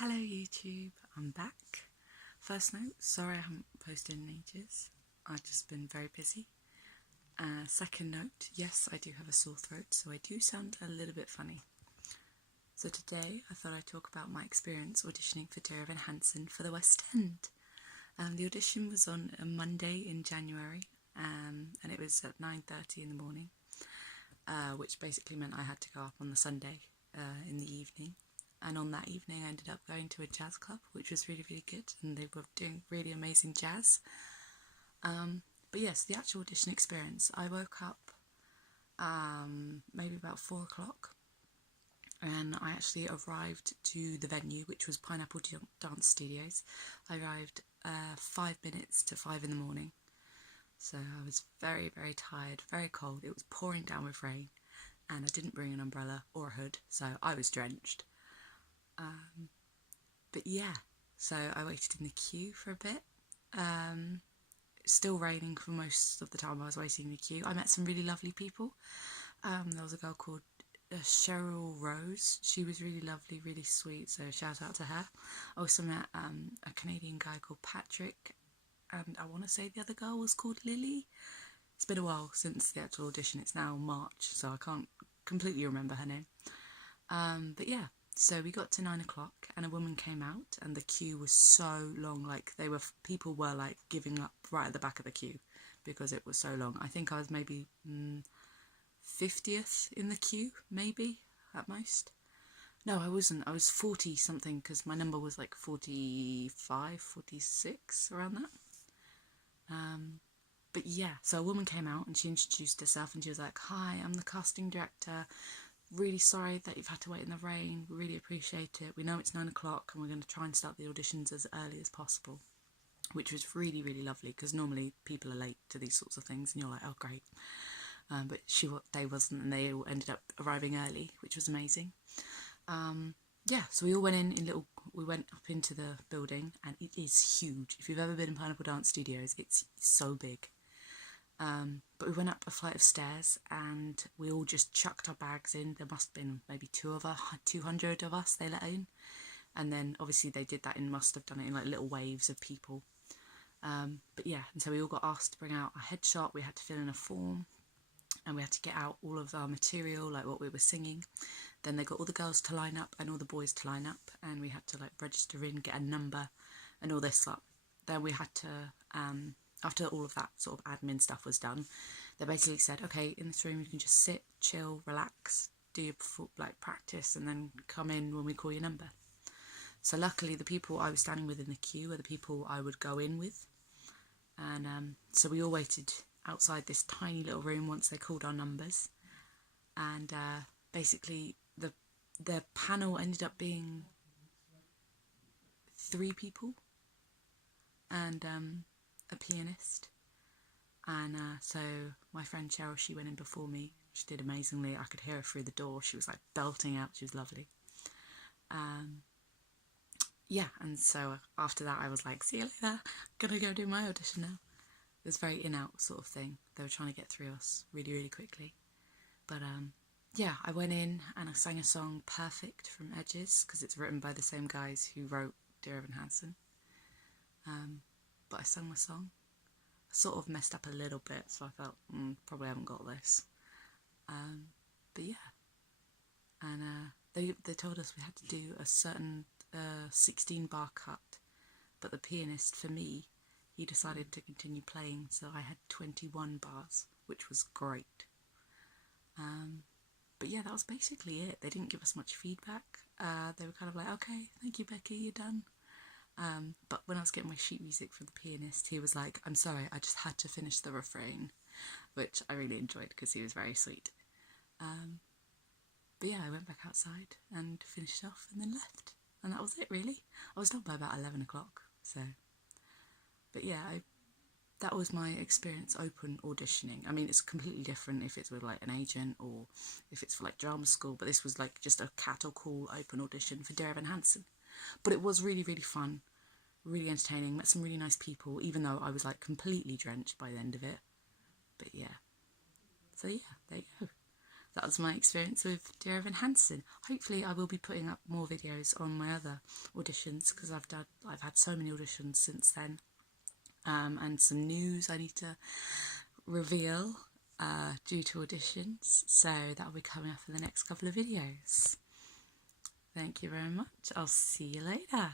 Hello YouTube, I'm back. First note, sorry I haven't posted in ages. I've just been very busy. Second note, yes, I do have a sore throat, so I do sound a little bit funny. So today I thought I'd talk about my experience auditioning for Evan Hansen for the West End. The audition was on a Monday in January, and it was at 9:30 in the morning, which basically meant I had to go up on the Sunday in the evening. And on that evening I ended up going to a jazz club, which was really, really good, and they were doing really amazing jazz. But yes, the actual audition experience, I woke up maybe about 4 o'clock, and I actually arrived to the venue, which was Pineapple Dance Studios. I arrived 5 minutes to 5 in the morning, so I was very, very tired, very cold. It was pouring down with rain, and I didn't bring an umbrella or a hood, so I was drenched. But yeah, so I waited in the queue for a bit. Still raining for most of the time I was waiting in the queue. I met some really lovely people. There was a girl called Cheryl Rose. She was really lovely, really sweet, so shout out to her. I also met a Canadian guy called Patrick, and I want to say the other girl was called Lily. It's been a while since the actual audition. It's now March, so I can't completely remember her name. But yeah, so we got to 9 o'clock and a woman came out, and the queue was so long, like people were like giving up right at the back of the queue because it was so long. I think I was maybe 50th in the queue, maybe at most. No, I wasn't. I was 40 something because my number was like 45, 46, around that. But yeah, so a woman came out and she introduced herself and she was like, "Hi, I'm the casting director. Really sorry that you've had to wait in the rain. We really appreciate it. We know it's 9 o'clock and we're going to try and start the auditions as early as possible," which was really, really lovely because normally people are late to these sorts of things and you're like, oh great. But they wasn't, and they all ended up arriving early, which was amazing. Yeah, so we all went we went up into the building, and it is huge. If you've ever been in Pineapple Dance Studios, it's so big. But we went up a flight of stairs and we all just chucked our bags in. There must have been maybe 200 of us they let in. And then obviously they did that must have done it in like little waves of people. But yeah, and so we all got asked to bring out a headshot. We had to fill in a form and we had to get out all of our material, like what we were singing. Then they got all the girls to line up and all the boys to line up, and we had to like register in, get a number and all this stuff. Then we had to after all of that sort of admin stuff was done, they basically said, okay, in this room you can just sit, chill, relax, do your practice, and then come in when we call your number. So luckily the people I was standing with in the queue were the people I would go in with, and so we all waited outside this tiny little room once they called our numbers, and basically the panel ended up being 3 people and a pianist, and so my friend Cheryl, she went in before me. She did amazingly. I could hear her through the door. She was like belting out. She was lovely. Yeah, and so after that I was like, see you later, gonna go do my audition now. It was very in-out sort of thing. They were trying to get through us really, really quickly. But yeah, I went in and I sang a song, Perfect, from Edges, because it's written by the same guys who wrote Evan Hansen. But I sang my song. I sort of messed up a little bit, so I felt, probably haven't got this. But yeah, and they told us we had to do a certain 16-bar cut, but the pianist, for me, he decided to continue playing, so I had 21 bars, which was great. But yeah, that was basically it. They didn't give us much feedback. They were kind of like, okay, thank you Becky, you're done. But when I was getting my sheet music from the pianist, he was like, I'm sorry, I just had to finish the refrain, which I really enjoyed because he was very sweet. But yeah, I went back outside and finished off and then left, and that was it really. I was done by about 11 o'clock, so. But yeah, that was my experience open auditioning. I mean, it's completely different if it's with like an agent or if it's for like drama school, but this was like just a cattle call open audition for Evan Hansen. But it was really, really fun, really entertaining, met some really nice people, even though I was like completely drenched by the end of it. But yeah, so yeah, there you go. that was my experience with Dear Evan Hansen. Hopefully I will be putting up more videos on my other auditions, because I've had so many auditions since then, and some news I need to reveal due to auditions, so that will be coming up in the next couple of videos. Thank you very much. I'll see you later.